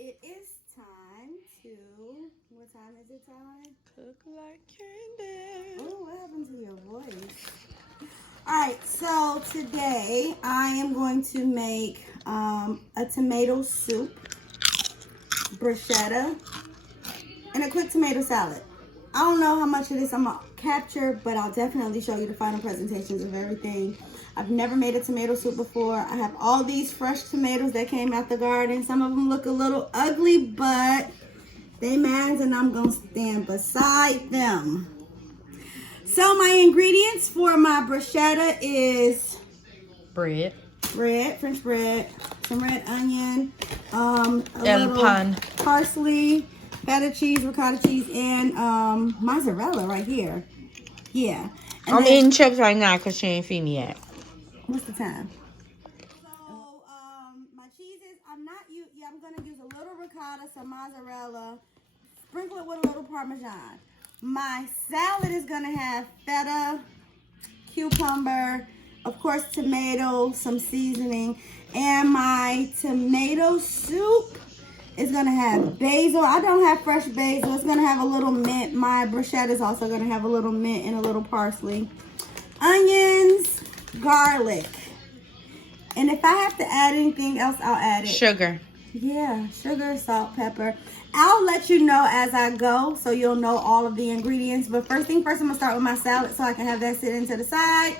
It is time to, what time is it time? Cook like candy. Oh, what happened to your voice? Alright, so today I am going to make a tomato soup, bruschetta, and a quick tomato salad. I don't know how much of this I'm going to capture, but I'll definitely show you the final presentations of everything. I've never made a tomato soup before. I have all these fresh tomatoes that came out the garden. Some of them look a little ugly, but they mans and I'm going to stand beside them. So my ingredients for my bruschetta is Bread, French bread, some red onion, a El little pan, parsley, feta cheese, ricotta cheese, and mozzarella right here. Yeah. And I'm then- eating chips right now because she ain't feed me yet. What's the time? So, my cheeses, I'm gonna use a little ricotta, some mozzarella, sprinkle it with a little Parmesan. My salad is gonna have feta, cucumber, of course tomato, some seasoning, and my tomato soup is gonna have basil. I don't have fresh basil. It's gonna have a little mint. My bruschetta is also gonna have a little mint and a little parsley. Onions, garlic, and if I have to add anything else, I'll add it. Sugar. Yeah, sugar, salt, pepper. I'll let you know as I go, so you'll know all of the ingredients. But first thing first, I'm gonna start with my salad so I can have that sitting to the side.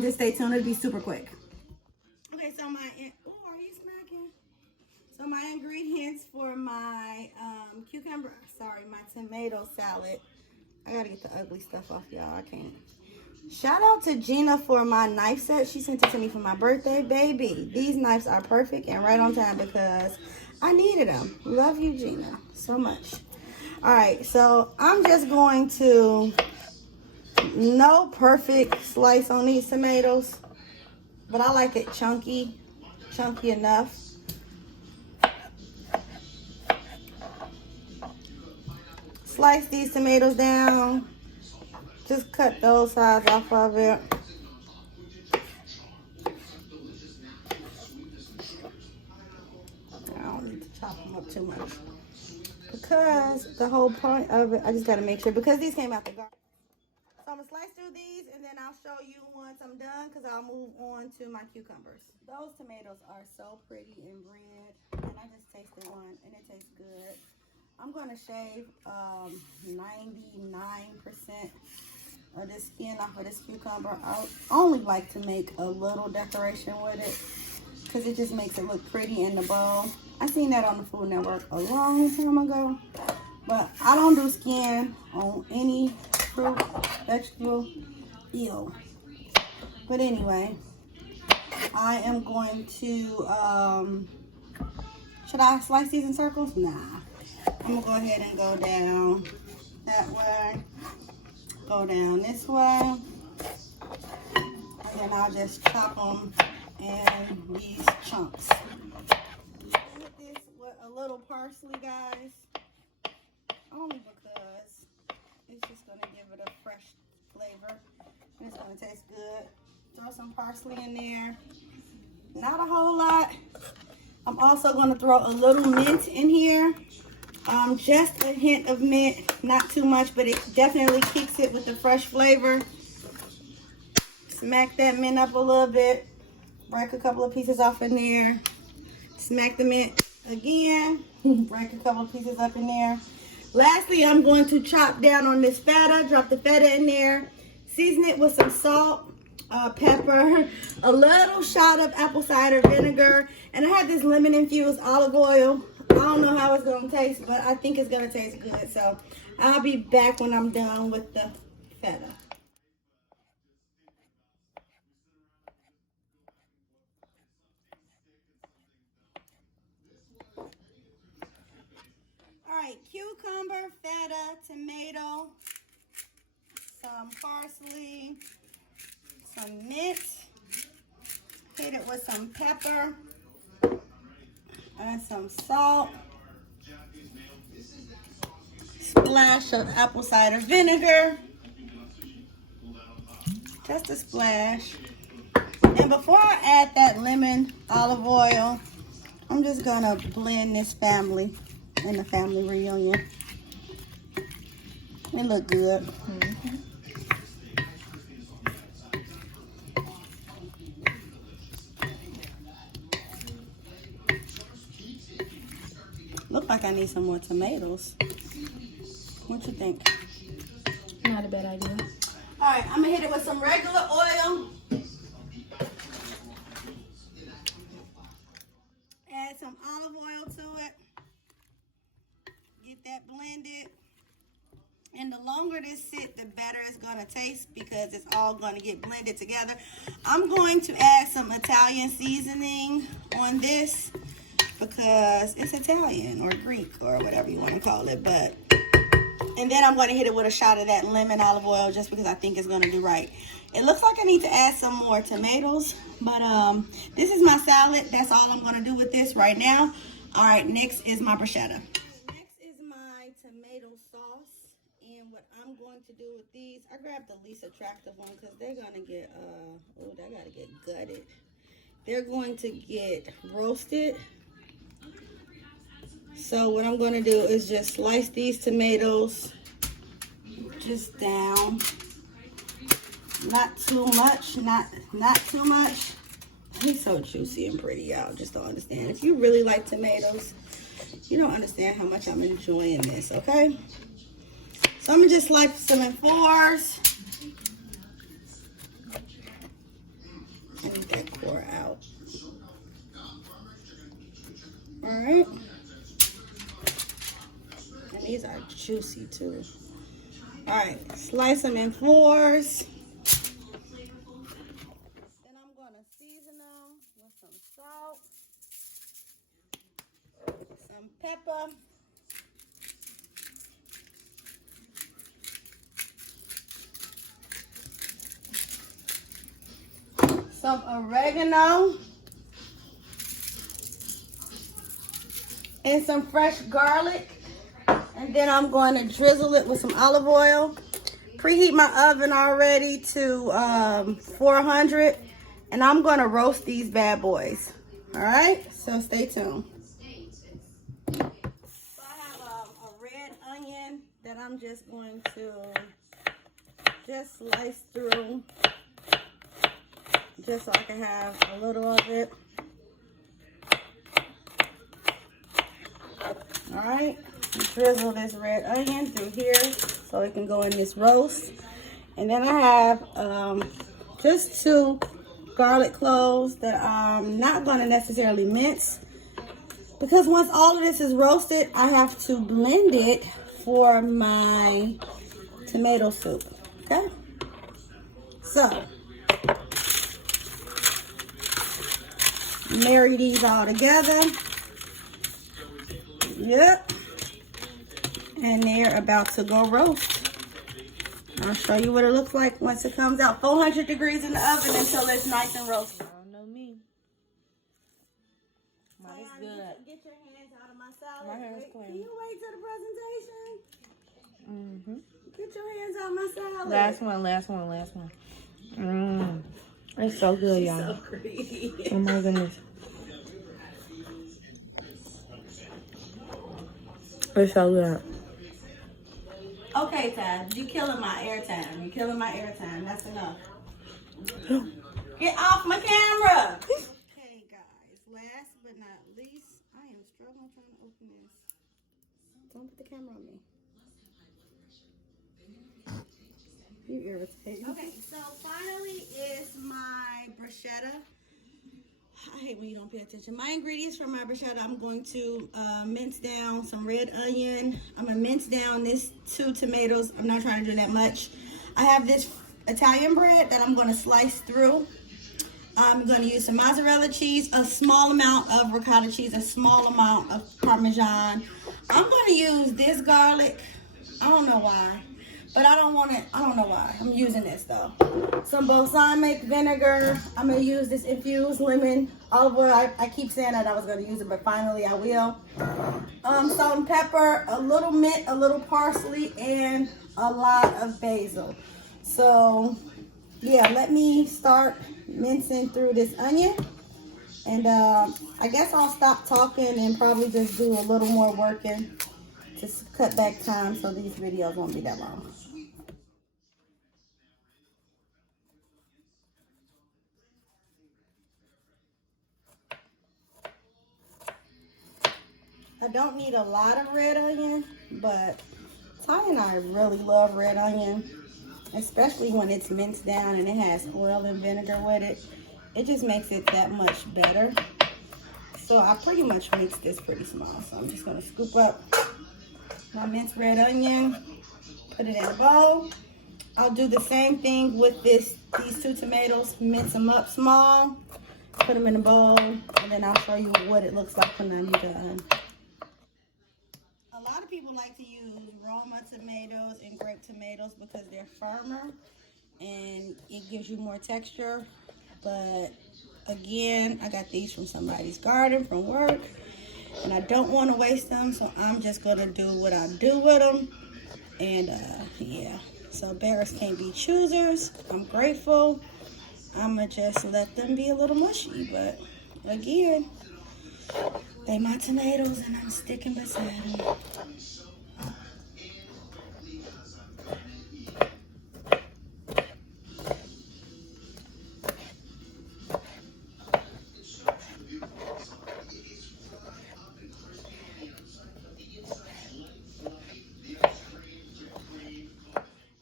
Just stay tuned; it'll be super quick. Okay, so are you smacking? So my ingredients for my my tomato salad. I gotta get the ugly stuff off, y'all. I can't. Shout out to Gina for my knife set. She sent it to me for my birthday. Baby, these knives are perfect and right on time because I needed them. Love you, Gina, so much. All right, so I'm just going to, no perfect slice on these tomatoes, but I like it chunky enough. Slice these tomatoes down. Just cut those sides off of it. I don't need to chop them up too much. Because the whole point of it, I just got to make sure, because these came out the garden. So I'm going to slice through these and then I'll show you once I'm done because I'll move on to my cucumbers. Those tomatoes are so pretty and red. And I just tasted one and it tastes good. I'm going to shave 99% of this skin off of this cucumber. I only like to make a little decoration with it because it just makes it look pretty in the bowl. I seen that on the Food Network a long time ago, but I don't do skin on any fruit, vegetable, ew. But anyway, I am going to, should I slice these in circles? Nah. I'm gonna go ahead and go down that way. Go down this way, and then I'll just chop them in these chunks. Hit this with a little parsley, guys, only because it's just gonna give it a fresh flavor and it's gonna taste good. Throw some parsley in there, not a whole lot. I'm also gonna throw a little mint in here. Just a hint of mint, not too much, but it definitely kicks it with the fresh flavor. Smack that mint up a little bit. Break a couple of pieces off in there. Smack the mint again. Break a couple of pieces up in there. Lastly, I'm going to chop down on this feta. Drop the feta in there. Season it with some salt, pepper, a little shot of apple cider vinegar, and I have this lemon-infused olive oil. I don't know how it's going to taste, but I think it's going to taste good. So I'll be back when I'm done with the feta. All right, cucumber, feta, tomato, some parsley, some mint. Hit it with some pepper and some salt. Splash of apple cider vinegar. Just a splash. And before I add that lemon olive oil, I'm just gonna blend this family in the family reunion. It look good. Mm-hmm. Look like I need some more tomatoes. What you think? Not a bad idea. All right, I'm gonna hit it with some regular oil. Add some olive oil to it. Get that blended. And the longer this sit, the better it's gonna taste because it's all gonna get blended together. I'm going to add some Italian seasoning on this because it's Italian or Greek or whatever you want to call it. And then I'm gonna hit it with a shot of that lemon olive oil just because I think it's gonna do right. It looks like I need to add some more tomatoes, but this is my salad. That's all I'm gonna do with this right now. All right, next is my bruschetta. Next is my tomato sauce. And what I'm going to do with these, I grabbed the least attractive one because they're gonna get, oh, they gotta get gutted. They're going to get roasted. So what I'm gonna do is just slice these tomatoes just down. Not too much, not too much. He's so juicy and pretty, y'all. Just don't understand. If you really like tomatoes, you don't understand how much I'm enjoying this, okay? So I'm gonna just slice them in fours. I need that core out. All right. And these are juicy too. All right, slice them in fours. Then I'm gonna season them with some salt, some pepper, some oregano, and some fresh garlic. And then I'm going to drizzle it with some olive oil. Preheat my oven already to 400. And I'm going to roast these bad boys. All right, so stay tuned. So I have a red onion that I'm just going to just slice through. Just so I can have a little of it. All right, drizzle this red onion through here so it can go in this roast. And then I have just 2 garlic cloves that I'm not going to necessarily mince because once all of this is roasted, I have to blend it for my tomato soup. Okay, so marry these all together. Yep. And they're about to go roast. I'll show you what it looks like once it comes out. 400 degrees in the oven until it's nice and roasted. I don't know me. Mine is good. Get your hands out of my salad. My hair's clean. Can you wait till the presentation? Mm-hmm. Get your hands out of my salad. Last one. It's so good, y'all. So greedy. Oh my goodness. It's so good. Okay, Tad, you killing my airtime. You killing my airtime. That's enough. Get off my camera. Okay, guys. Last but not least, I am struggling trying to open this. Don't put the camera on me. You irritating. Okay, so finally is my bruschetta. I hate when you don't pay attention. My ingredients for my bruschetta, I'm going to mince down some red onion. I'm going to mince down this 2 tomatoes. I'm not trying to do that much. I have this Italian bread that I'm going to slice through. I'm going to use some mozzarella cheese, a small amount of ricotta cheese, a small amount of Parmesan. I'm going to use this garlic. I don't know why. But I don't want it. I don't know why. I'm using this though. Some balsamic vinegar. I'm going to use this infused lemon olive oil. I keep saying that I was going to use it, but finally I will. Salt and pepper, a little mint, a little parsley, and a lot of basil. So, yeah, let me start mincing through this onion. And I guess I'll stop talking and probably just do a little more working to cut back time so these videos won't be that long. I don't need a lot of red onion, but Ty and I really love red onion, especially when it's minced down and it has oil and vinegar with it. It just makes it that much better. So I pretty much mix this pretty small. So I'm just gonna scoop up my minced red onion, put it in a bowl. I'll do the same thing with these 2 tomatoes, mince them up small, put them in a bowl, and then I'll show you what it looks like when I'm done. A lot of people like to use Roma tomatoes and grape tomatoes because they're firmer and it gives you more texture. But again, I got these from somebody's garden from work and I don't want to waste them, so I'm just going to do what I do with them. And yeah, so beggars can't be choosers. I'm grateful. I'm going to just let them be a little mushy, but again, they my tomatoes and I'm sticking beside them.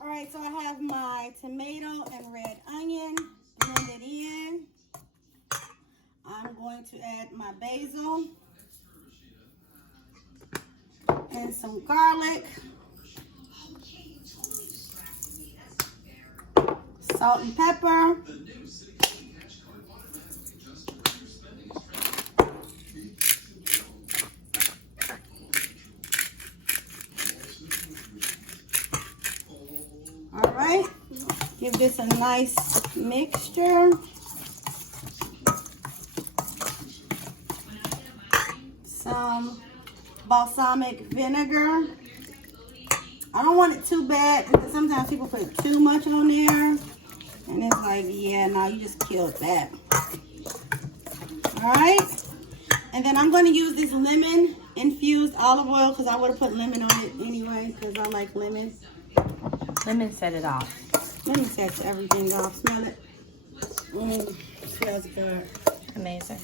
Alright, so I have my tomato and red onion blended in. I'm going to add my basil and some garlic, salt and pepper, all right, give this a nice mixture. Some balsamic vinegar. I don't want it too bad because sometimes people put too much on there and it's like, yeah, no, you just killed that. All right, and then I'm going to use this lemon infused olive oil because I would have put lemon on it anyway because I like lemon. Lemon set it off. Lemon sets everything off. Smell it. Smells good. Amazing.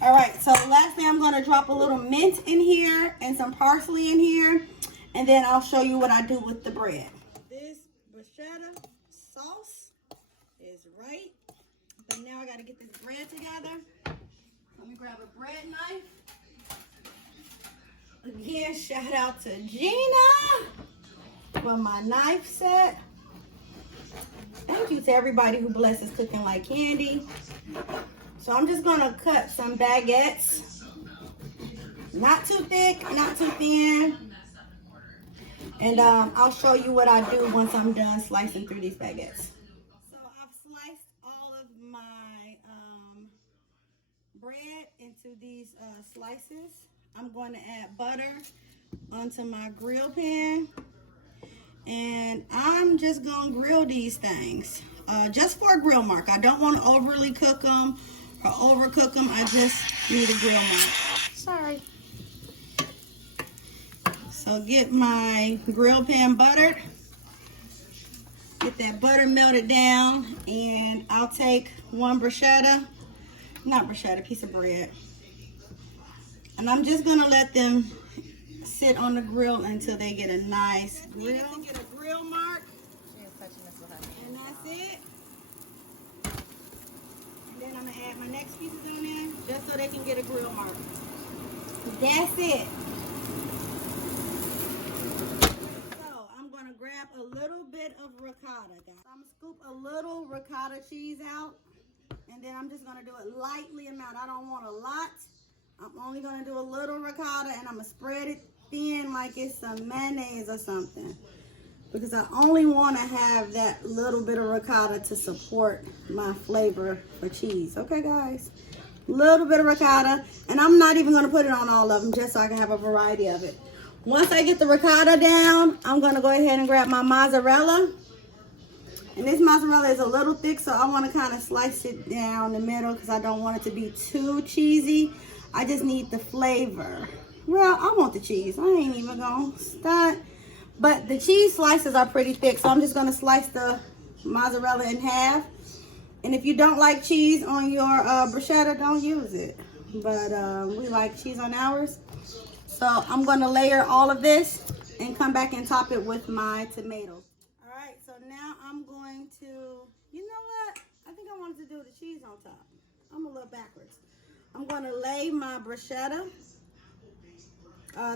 All right, so lastly, I'm going to drop a little mint in here and some parsley in here, and then I'll show you what I do with the bread. This bruschetta sauce is right, but now I got to get this bread together. Let me grab a bread knife. Again, shout out to Gina for my knife set. Thank you to everybody who blesses Cooking Like Candy. So I'm just gonna cut some baguettes, not too thick, not too thin, and I'll show you what I do once I'm done slicing through these baguettes. So I've sliced all of my bread into these slices. I'm going to add butter onto my grill pan, and I'm just gonna grill these things just for a grill mark. I don't want to overly cook them or overcook them. I just need a grill mark. Sorry. So get my grill pan buttered. Get that butter melted down, and I'll take one bruschetta, not bruschetta, piece of bread. And I'm just gonna let them sit on the grill until they get a nice grill. Get a grill mark. She is touching this with her hand. And that's it. Then I'm gonna add my next pieces on there just so they can get a grill mark. That's it. So I'm gonna grab a little bit of ricotta, guys. I'm gonna scoop a little ricotta cheese out, and then I'm just gonna do it lightly amount. I don't want a lot. I'm only gonna do a little ricotta, and I'm gonna spread it thin like it's some mayonnaise or something, because I only want to have that little bit of ricotta to support my flavor for cheese. Okay, guys, little bit of ricotta, and I'm not even going to put it on all of them, just so I can have a variety of it. Once I get the ricotta down, I'm going to go ahead and grab my mozzarella, And this mozzarella is a little thick, so I want to kind of slice it down the middle because I don't want it to be too cheesy. I just need the flavor. Well, I want the cheese. I ain't even going to stunt. But the cheese slices are pretty thick, so I'm just going to slice the mozzarella in half. And if you don't like cheese on your bruschetta, don't use it. But we like cheese on ours. So I'm going to layer all of this and come back and top it with my tomatoes. All right, so now I'm going to, you know what? I think I wanted to do the cheese on top. I'm a little backwards. I'm going to lay my bruschetta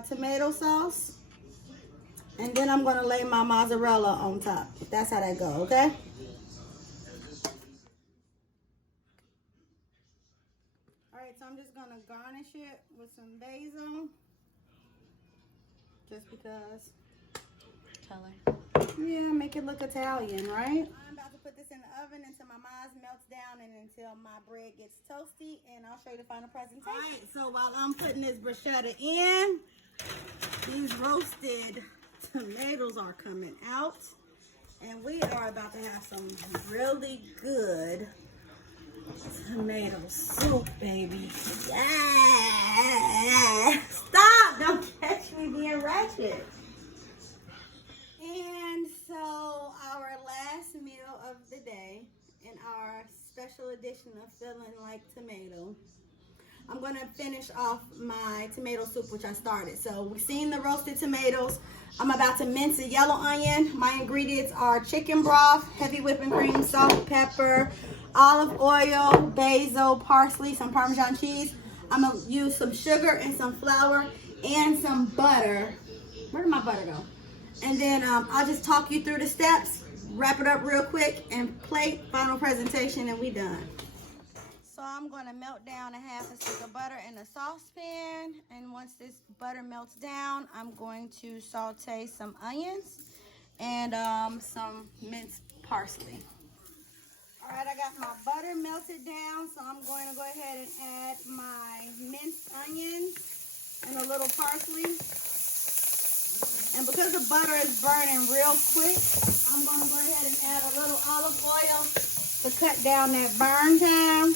tomato sauce. And then I'm going to lay my mozzarella on top. That's how that go, okay? All right, so I'm just going to garnish it with some basil. Just because. Color. Yeah, make it look Italian, right? I'm about to put this in the oven until my mozz melts down and until my bread gets toasty. And I'll show you the final presentation. All right, so while I'm putting this bruschetta in, these roasted tomatoes are coming out, and we are about to have some really good tomato soup, baby. Yeah! Stop! Don't catch me being ratchet. And so our last meal of the day in our special edition of Feeling Like Tomato, I'm going to finish off my tomato soup, which I started. So we've seen the roasted tomatoes. I'm about to mince a yellow onion. My ingredients are chicken broth, heavy whipping cream, salt, pepper, olive oil, basil, parsley, some Parmesan cheese. I'm going to use some sugar and some flour and some butter. Where did my butter go? And then I'll just talk you through the steps, wrap it up real quick, and plate, final presentation, and we done. So I'm going to melt down a half a stick of butter in a saucepan. And once this butter melts down, I'm going to saute some onions and some minced parsley. All right, I got my butter melted down, so I'm going to go ahead and add my minced onions and a little parsley. And because the butter is burning real quick, I'm going to go ahead and add a little olive oil to cut down that burn time.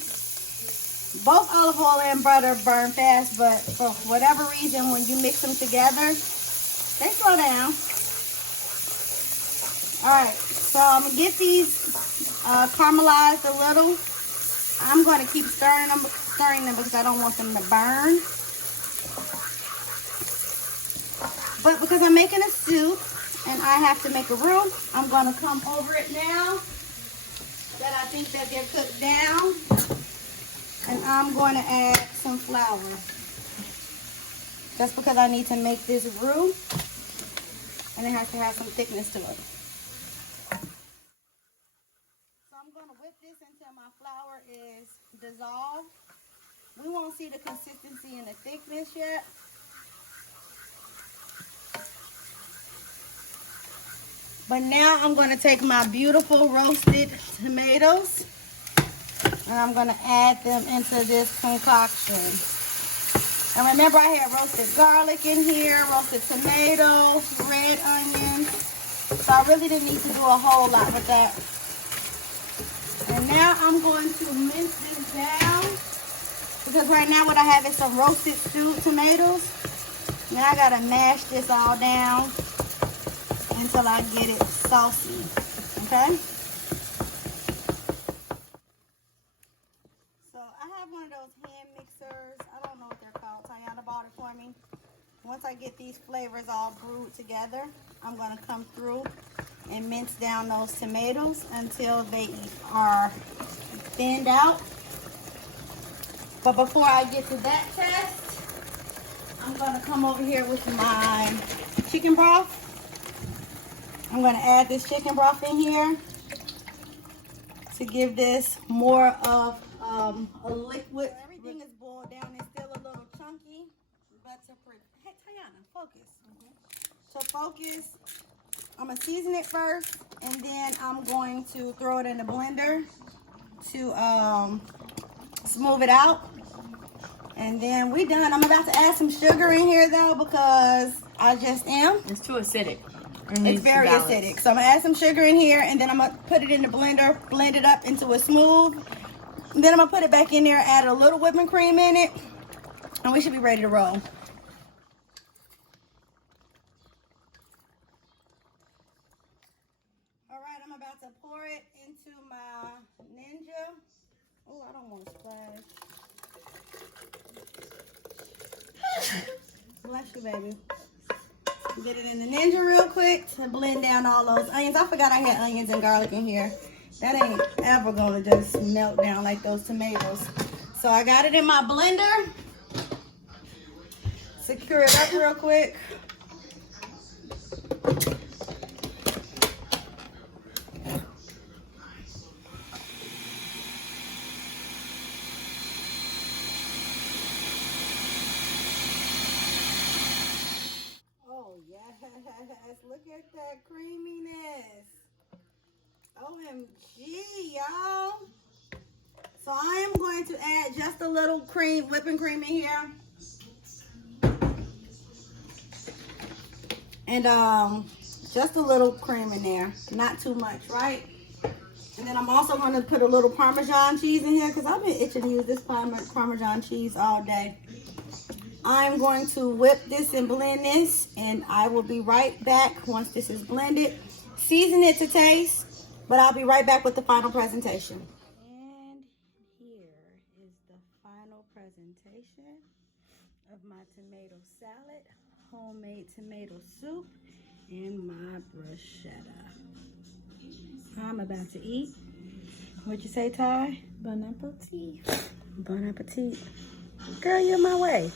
Both olive oil and butter burn fast, but for whatever reason, when you mix them together, they slow down. All right, so I'm going to get these caramelized a little. I'm going to keep stirring them because I don't want them to burn. But because I'm making a soup and I have to make a roux, I'm going to come over it now that I think that they're cooked down. And I'm going to add some flour. Just because I need to make this roux. And it has to have some thickness to it. So I'm going to whip this until my flour is dissolved. We won't see the consistency and the thickness yet. But now I'm going to take my beautiful roasted tomatoes. And I'm going to add them into this concoction. And remember, I had roasted garlic in here, roasted tomatoes, red onions. So I really didn't need to do a whole lot with that. And now I'm going to mince this down. Because right now what I have is some roasted stewed tomatoes. Now I got to mash this all down until I get it saucy. Okay? One of those hand mixers. I don't know what they're called. Tayana bought it for me. Once I get these flavors all brewed together, I'm going to come through and mince down those tomatoes until they are thinned out. But before I get to that test, I'm going to come over here with my chicken broth. I'm going to add this chicken broth in here to give this more of a liquid. Everything is boiled down. It's still a little chunky, but hey, Tayana, focus. To focus, I'm gonna season it first, and then I'm going to throw it in the blender to smooth it out. And then we done. I'm about to add some sugar in here though because I just am. It's too acidic. It's very acidic. So I'm gonna add some sugar in here, and then I'm gonna put it in the blender, blend it up into a smooth. And then I'm gonna put it back in there, add a little whipping cream in it, and we should be ready to roll. All right, I'm about to pour it into my Ninja. Oh, I don't want to splash. Bless you, baby. Get it in the Ninja real quick to blend down all those onions. I forgot I had onions and garlic in here. That ain't ever gonna just melt down like those tomatoes. So I got it in my blender. Secure it up real quick. Yes, look at that creaminess. OMG, y'all. So I am going to add just a little whipping cream in here. And just a little cream in there. Not too much, right? And then I'm also going to put a little Parmesan cheese in here because I've been itching to use this Parmesan cheese all day. I'm going to whip this and blend this, and I will be right back once this is blended. Season it to taste, but I'll be right back with the final presentation. And here is the final presentation of my tomato salad, homemade tomato soup, and my bruschetta. I'm about to eat. What'd you say, Ty? Bon appetit. Bon appetit. Girl, you're my way.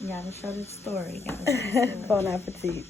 You gotta show the story. Bon appetit.